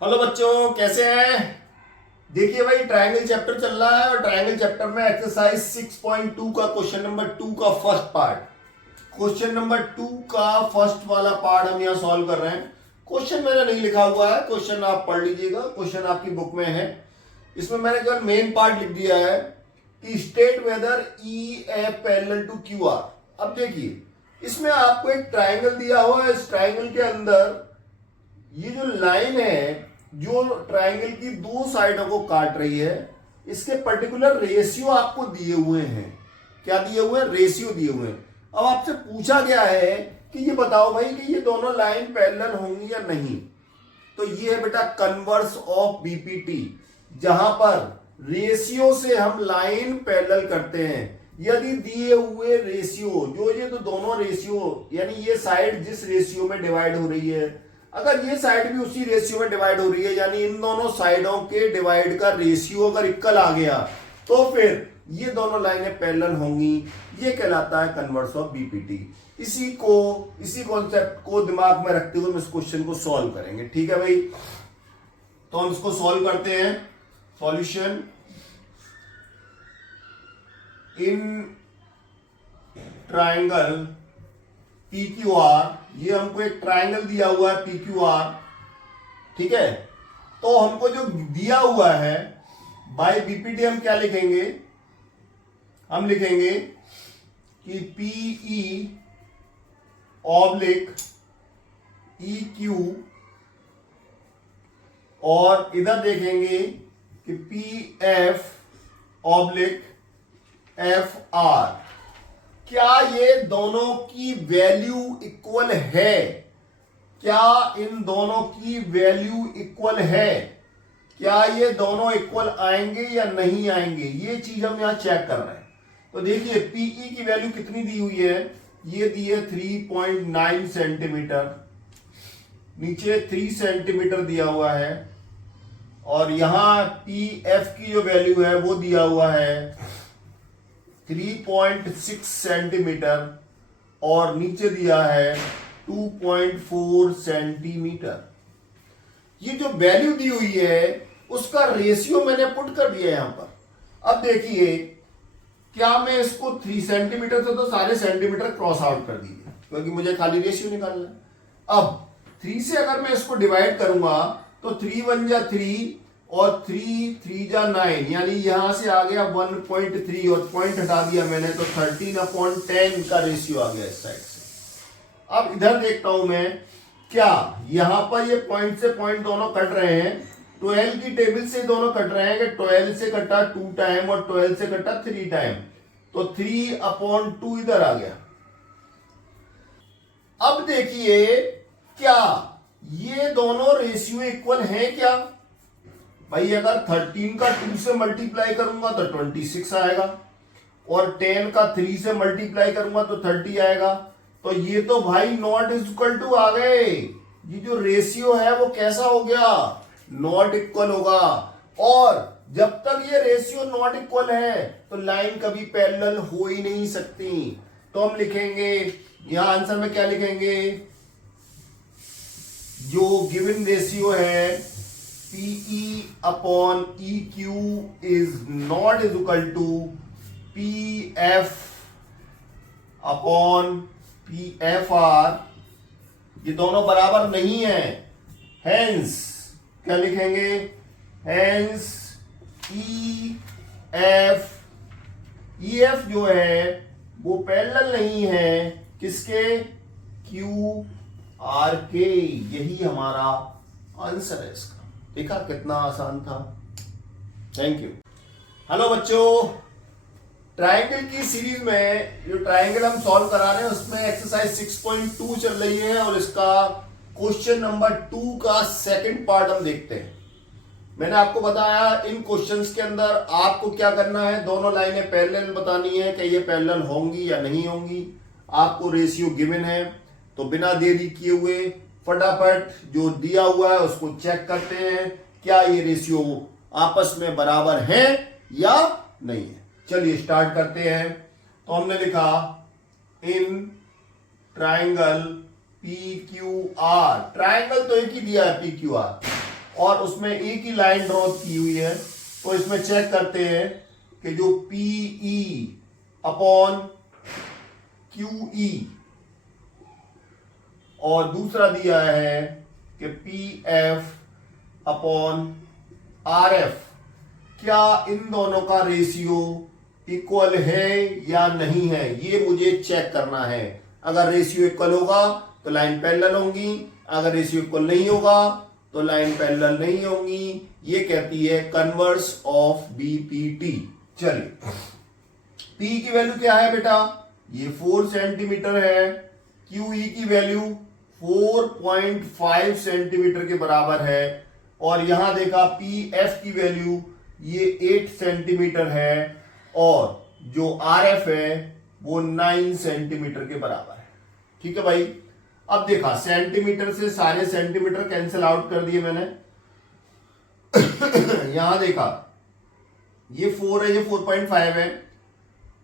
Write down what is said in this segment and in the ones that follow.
Hello बच्चों, कैसे हैं। देखिए भाई, ट्रायंगल चैप्टर चल रहा है और ट्रायंगल चैप्टर में एक्सरसाइज 6.2 का क्वेश्चन नंबर 2 का फर्स्ट पार्ट, क्वेश्चन नंबर 2 का फर्स्ट वाला पार्ट हम यहाँ सॉल्व कर रहे हैं। क्वेश्चन मैंने नहीं लिखा हुआ है, क्वेश्चन आप पढ़ लीजिएगा, क्वेश्चन आपकी बुक में है। इसमें मैंने केवल मेन पार्ट लिख दिया है कि state whether E A parallel to Q R. अब देखिए, इसमें आपको एक ट्रायंगल दिया हुआ है। इस ट्रायंगल के अंदर ये जो लाइन है जो ट्रायंगल की दो साइडों को काट रही है, इसके पर्टिकुलर रेशियो आपको दिए हुए हैं। क्या दिए हुए हैं? रेशियो दिए हुए हैं। अब आपसे पूछा गया है कि ये बताओ भाई कि ये दोनों लाइन पैरेलल होंगी या नहीं। तो ये है बेटा कन्वर्स ऑफ बीपीटी, जहां पर रेशियो से हम लाइन पैरेलल करते हैं। यदि दिए हुए रेशियो जो ये तो दोनों रेशियो यानी ये साइड जिस रेशियो में डिवाइड हो रही है, अगर ये साइड भी उसी रेशियो में डिवाइड हो रही है, यानी इन दोनों साइडों के डिवाइड का रेशियो अगर इक्वल आ गया, तो फिर ये दोनों लाइनें पैरेलल होंगी। ये कहलाता है कन्वर्स ऑफ बीपीटी। इसी कॉन्सेप्ट को दिमाग में रखते हुए हम इस क्वेश्चन को सॉल्व करेंगे। ठीक है भाई, तो हम इसको सॉल्व करते हैं। Solution in triangle P Q R, ये हमको एक ट्राइंगल दिया हुआ है पी क्यू आर, ठीक है। तो हमको जो दिया हुआ है बाय बीपीटी हम क्या लिखेंगे? हम लिखेंगे कि पीई ऑब्लिक ई क्यू, और इधर देखेंगे कि P F oblique F R. क्या ये दोनों की वैल्यू इक्वल है? क्या इन दोनों की वैल्यू इक्वल है? क्या ये दोनों इक्वल आएंगे या नहीं आएंगे? ये चीज हम यहां चेक कर रहे हैं। तो देखिए पीई की वैल्यू कितनी दी हुई है? ये दी है 3.9 सेंटीमीटर, नीचे 3 सेंटीमीटर दिया हुआ है, और यहां पी एफ की जो वैल्यू है वो दिया हुआ है 3.6 सेंटीमीटर, और नीचे दिया है 2.4 सेंटीमीटर। ये जो वैल्यू दी हुई है उसका रेशियो मैंने पुट कर दिया यहां पर। अब देखिए, क्या मैं इसको 3 सेंटीमीटर से तो सारे सेंटीमीटर क्रॉस आउट कर दीजिए, क्योंकि मुझे खाली रेशियो निकालना है। अब 3 से अगर मैं इसको डिवाइड करूंगा तो 3 1 जा 3 और 3 3 जा 9, यानी यहां से आ गया 1.3 और पॉइंट हटा दिया मैंने तो 13/10 का रेशियो आ गया इस साइड से। अब इधर देखता हूं मैं, क्या यहां पर ये पॉइंट से पॉइंट दोनों कट रहे हैं? 12 की टेबल से दोनों कट रहे हैं कि 12 से कटा 2 टाइम और 12 से कटा 3 टाइम, तो 3/2 इधर आ गया। अब देखिए, क्या ये दोनों रेशियो इक्वल हैं क्या? भाई अगर 13 का 2 से मल्टीप्लाई करूंगा तो 26 आएगा, और 10 का 3 से मल्टीप्लाई करूंगा तो 30 आएगा। तो ये तो भाई नॉट इक्वल टू आ गए। ये जो रेशियो है वो कैसा हो गया? नॉट इक्वल होगा। और जब तक ये रेशियो नॉट इक्वल है तो लाइन कभी पैरेलल हो ही नहीं सकती। तो हम लिखेंगे यहां आंसर में क्या लिखेंगे? जो गिवन रेशियो है PE upon EQ is not is equal to PF upon PFR। ये दोनों बराबर नहीं है, हेंस क्या लिखेंगे? हेंस EF जो है वो पैरेलल नहीं है किसके? QR के। यही हमारा आंसर है इसका। देखा कितना आसान था। Thank you. हेलो बच्चों, ट्रायंगल की सीरीज में जो ट्रायंगल हम सॉल्व करा रहे हैं उसमें एक्सरसाइज 6.2 चल रही है, और इसका क्वेश्चन नंबर 2 का सेकंड पार्ट हम देखते हैं। मैंने आपको बताया इन क्वेश्चंस के अंदर आपको क्या करना है, दोनों लाइनें पैरेलल बतानी है कि ये पैरेलल होंगी या नहीं होंगी। आपको रेशियो गिवन है, तो बिना देरी किए हुए फटाफट जो दिया हुआ है उसको चेक करते हैं, क्या ये रेशियो आपस में बराबर है या नहीं है। चलिए स्टार्ट करते हैं। तो हमने लिखा in triangle P Q R, triangle तो एक ही दिया है पी क्यू आर, और उसमें एक ही लाइन ड्रॉ की हुई है, तो इसमें चेक करते हैं कि जो PE अपॉन QE और दूसरा दिया है कि PF अपॉन RF, क्या इन दोनों का रेशियो इक्वल है या नहीं है, ये मुझे चेक करना है। अगर रेशियो इक्वल होगा तो लाइन पैरेलल होंगी, अगर रेशियो इक्वल नहीं होगा तो लाइन पैरेलल नहीं होंगी। ये कहती है कन्वर्स ऑफ BPT। चलिए, P की वैल्यू क्या है बेटा, ये 4 सेंटीमीटर है, QE की वैल्यू 4.5 सेंटीमीटर के बराबर है, और यहां देखा PF की वैल्यू ये 8 सेंटीमीटर है, और जो RF है वो 9 सेंटीमीटर के बराबर है। ठीक है भाई, अब देखा सेंटीमीटर से सारे सेंटीमीटर कैंसिल आउट कर दिए मैंने। यहां देखा ये 4 है, ये 4.5 है।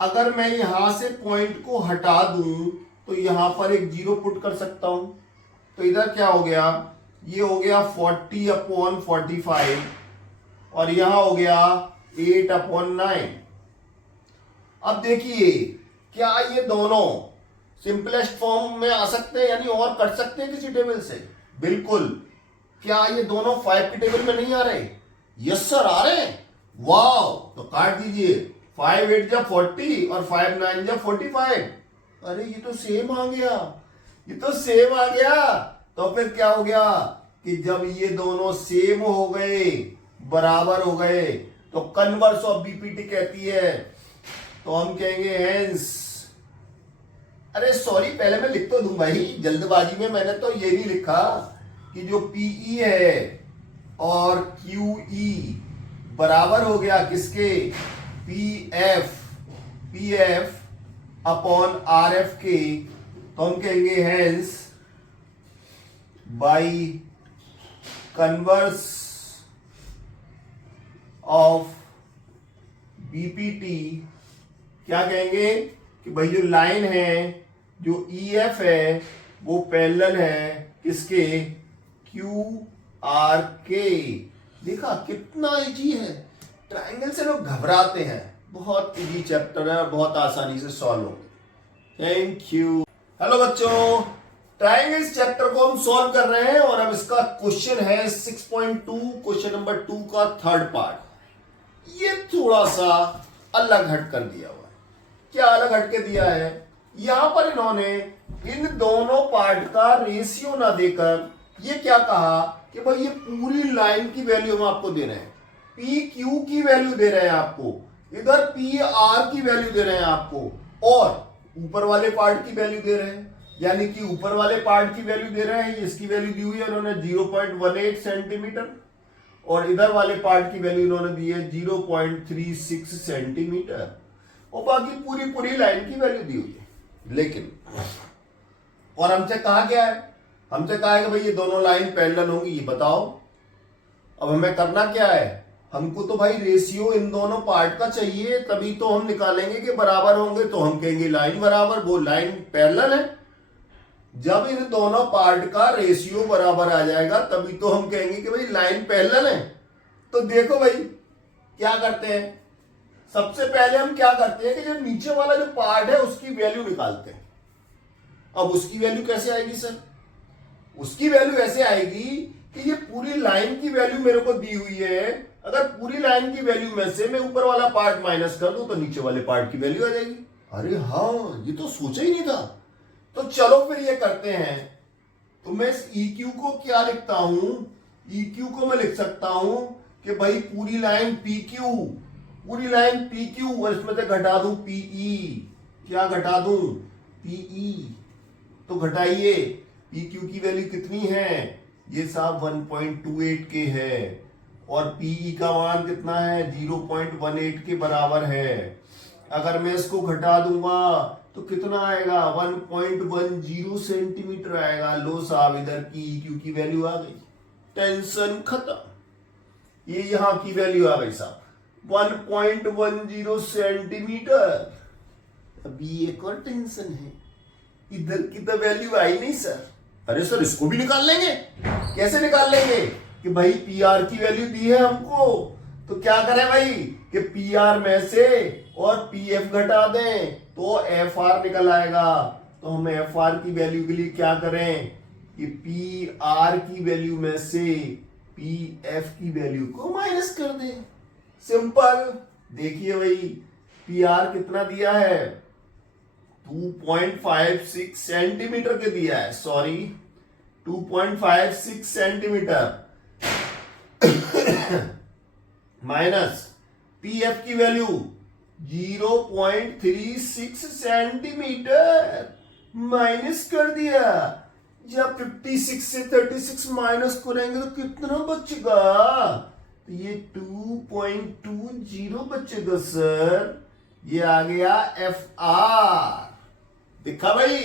अगर मैं यहां से पॉइंट को हटा दूं तो यहां पर एक 0 पुट कर सकता हूं, तो इधर क्या हो गया, ये हो गया 40/45 और यहां हो गया 8/9। अब देखिए, क्या ये दोनों सिंपलेस्ट फॉर्म में आ सकते हैं, यानी और कट सकते हैं किसी टेबल से? बिल्कुल। क्या ये दोनों 5 की टेबल में नहीं आ रहे? यस सर, आ रहे हैं। वाह, तो काट दीजिए। 5 8 जा 40 और 5 9 जा 45। अरे ये तो सेम आ गया, ये तो सेम आ गया। तो फिर क्या हो गया कि जब ये दोनों सेम हो गए, बराबर हो गए, तो कन्वर्स ऑफ बीपीटी कहती है, तो हम कहेंगे हेंस। अरे सॉरी, पहले मैं लिख तो दूं भाई, जल्दबाजी में मैंने तो ये नहीं लिखा कि जो PE है और QE बराबर हो गया किसके, PF अपॉन RF के, तो हम कहेंगे hence by converse of BPT क्या कहेंगे कि भाई जो लाइन है, जो EF है वो पैरेलल है किसके, QR के। देखा कितना इजी है, ट्रायंगल से लोग घबराते हैं, बहुत इजी चैप्टर है और बहुत आसानी से सॉल्व होगा। Thank you. हेलो बच्चों, ट्रायंगल्स चैप्टर को हम सॉल्व कर रहे हैं और अब इसका क्वेश्चन है 6.2, क्वेश्चन नंबर 2 का थर्ड पार्ट। ये थोड़ा सा अलग हट कर दिया हुआ है। क्या अलग हट के दिया है, यहां पर इन्होंने इन दोनों पार्ट का रेशियो ना देकर ये क्या कहा कि भाई ये पूरी लाइन की वैल्यू हम आपको दे रहे हैं, PQ की वैल्यू दे रहे हैं आपको, इधर PR की वैल्यू दे रहे हैं आपको, और ऊपर वाले पार्ट की वैल्यू दे रहे हैं। यानी कि ऊपर वाले पार्ट की वैल्यू दे रहे हैं, इसकी वैल्यू दी हुई है उन्होंने 0.18 सेंटीमीटर, और इधर वाले पार्ट की वैल्यू इन्होंने दी है 0.36 सेंटीमीटर, और बाकी पूरी लाइन की वैल्यू दी हुई है। लेकिन और हमसे कहा क्या है, हमसे कहा है कि भाई ये दोनों लाइन पैरेलल होंगी, ये बताओ। अब हमें करना क्या है, हमको तो भाई रेशियो इन दोनों पार्ट का चाहिए, तभी तो हम निकालेंगे कि बराबर होंगे, तो हम कहेंगे लाइन बराबर, वो लाइन पैरेलल है। जब इन दोनों पार्ट का रेशियो बराबर आ जाएगा तभी तो हम कहेंगे कि भाई लाइन पैरेलल है। तो देखो भाई क्या करते हैं, सबसे पहले हम क्या करते हैं कि जो नीचे वाला जो पार्ट है उसकी वैल्यू निकालते हैं। अब उसकी वैल्यू कैसे आएगी सर, उसकी वैल्यू ऐसे आएगी कि ये पूरी लाइन की वैल्यू मेरे को दी हुई है, अगर पूरी लाइन की वैल्यू में से मैं ऊपर वाला पार्ट माइनस कर दूं तो नीचे वाले पार्ट की वैल्यू आ जाएगी। अरे हाँ, ये तो सोचा ही नहीं था। तो चलो फिर ये करते हैं। तो मैं इस EQ को क्या लिखता हूं, EQ को मैं लिख सकता हूं कि भाई पूरी लाइन PQ, पूरी लाइन PQ, और इसमें से घटा दूं PE। क्या घटा दूं, PE। तो घटाइए, PQ की वैल्यू कितनी है, ये साहब 1.28 के है, और PE का मान कितना है, 0.18 के बराबर है। अगर मैं इसको घटा दूंगा तो कितना आएगा, 1.10 सेंटीमीटर आएगा। लो साहब, इधर की EQ की वैल्यू आ गई, टेंशन खत्म। ये यहां की वैल्यू आ गई साहब 1.10 सेंटीमीटर। अभी एक और टेंशन है, इधर की तो वैल्यू आई नहीं सर। अरे सर, इसको भी निकाल लेंगे। कैसे निकाल लेंगे कि भाई पी आर की वैल्यू दी है हमको, तो क्या करें भाई कि पी आर में से और पी एफ घटा दें तो एफ आर निकल आएगा। तो हम एफ आर की वैल्यू के लिए क्या करें कि पी आर की वैल्यू में से पी एफ की वैल्यू को माइनस कर दें। सिंपल। देखिए भाई पी आर कितना दिया है, 2.56 सेंटीमीटर के दिया है, sorry 2.56 centimetre minus P F की वैल्यू 0.36 सेंटीमीटर माइनस कर दिया। जब 56 से 36 माइनस करेंगे तो कितना बचेगा, तो ये 2.20 बचेगा सर। ये आ गया एफ आर। देखा भाई,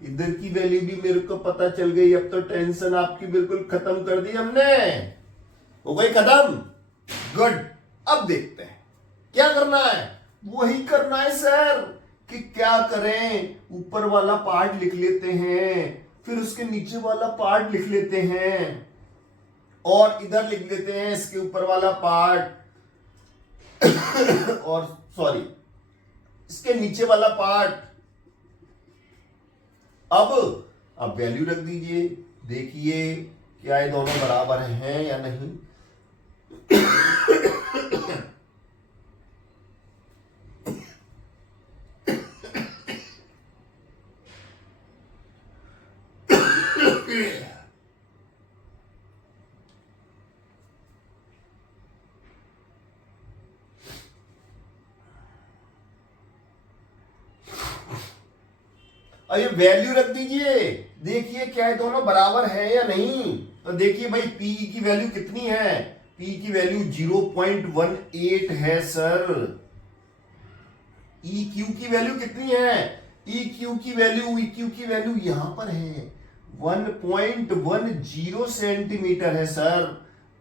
इधर की वैल्यू भी मेरे को पता चल गई। अब तो टेंशन आपकी बिल्कुल खत्म कर दी हमने, हो गई खत्म। गुड। अब देखते हैं क्या करना है। वही करना है सर कि क्या करें, ऊपर वाला पार्ट लिख लेते हैं, फिर उसके नीचे वाला पार्ट लिख लेते हैं, और इधर लिख लेते हैं इसके ऊपर वाला पार्ट और सॉरी इसके नीचे वाला पार्ट। अब वैल्यू रख दीजिए, देखिए क्या ये दोनों बराबर हैं या नहीं। अब ये वैल्यू रख दीजिए, देखिए क्या ये दोनों बराबर है या नहीं। तो देखिए भाई पी की वैल्यू कितनी है, पी की वैल्यू 0.18 है सर। ई क्यू की वैल्यू कितनी है, ई क्यू की वैल्यू यहां पर है 1.10 सेंटीमीटर है सर।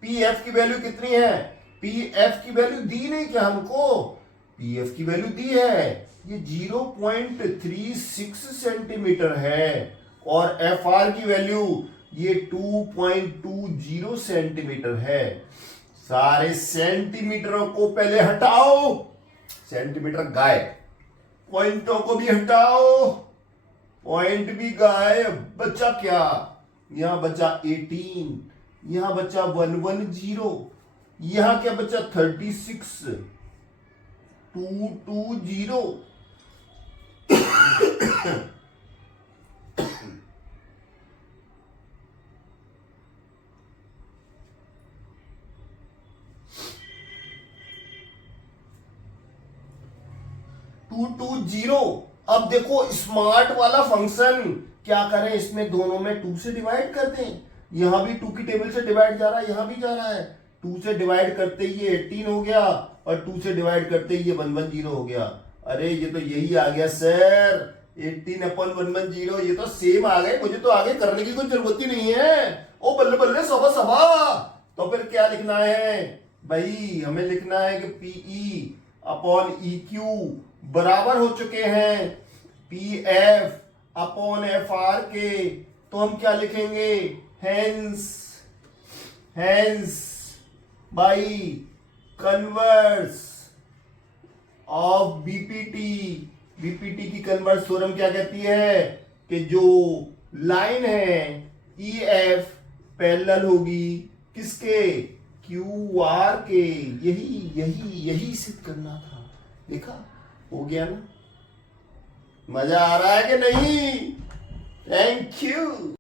पी एफ की वैल्यू कितनी है, पी एफ की वैल्यू दी नहीं क्या हमको, पी एफ की वैल्यू दी है, ये 0.36 सेंटीमीटर है। और एफ आर की वैल्यू ये 2.20 सेंटीमीटर है। सारे सेंटीमीटरों को पहले हटाओ, सेंटीमीटर गायब, पॉइंटों को भी हटाओ, पॉइंट भी गायब। बचा क्या, यहां बचा 18, यहां बचा 110, यहां क्या बचा 36, 220। 220। अब देखो स्मार्ट वाला फंक्शन क्या करें, इसमें दोनों में 2 से डिवाइड करते हैं। यहां भी 2 की टेबल से डिवाइड जा रहा है, यहां भी जा रहा है। 2 से डिवाइड करते ही ये 18 हो गया, और 2 से डिवाइड करते ही ये 110 हो गया। अरे ये तो यही आ गया सर, 18/110। ये तो सेम आ गए, मुझे तो आगे करने की कोई जरूरत ही नहीं है। ओ बल्ले बल्ले सभा सभा। तो फिर क्या लिखना है भाई, हमें लिखना है कि पीई अपॉन ई क्यू बराबर हो चुके हैं P F upon F R के। तो हम क्या लिखेंगे, hence by converse of BPT. BPT की कन्वर्स थ्योरम क्या कहती है कि जो लाइन है ई एफ पैरेलल होगी किसके, क्यू आर के। यही सिद्ध करना था। देखा, हो गया ना। मजा आ रहा है कि नहीं। Thank you.